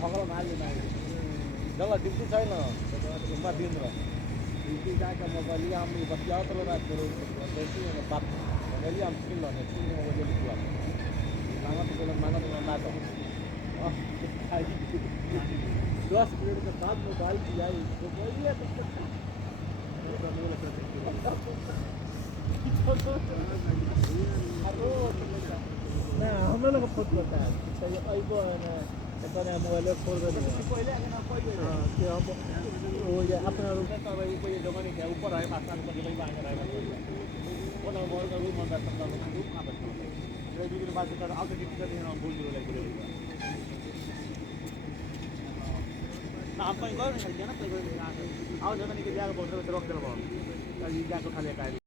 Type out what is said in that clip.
थकल भाल्यो भाइ जसलाई ड्युटी छैन घुममा दिन र ड्युटी गएका मोबाइल आम्ही बतियाओ तो रात करो जैसे बात मोबाइल हम स्किल लो स्किल मोबाइल लिखवा मामा तो माना तो ना तो 10 मिनट के बाद मोबाइल की आई तो बोलिए ना हम लोग को फोन करता है सही आइबो ना अपने मोबाइल छोड़ दे पहले ना पहले हां कि हम वो ये अपना रूम का भाई ऊपर ये जगह नहीं है ऊपर है आसमान पर भाई आगे रहेगा वो ना मोबाइल का रूम अंदर सब लोग रूम कहां बैठे हैं ये भी बात कर आउट टिकट का देना बोल दियो लाइक ना हम कोई गौर नहीं किया ना कोई आओ जगह नहीं के जाके बोल रहे हो रोक दे लो ये जाके खाली का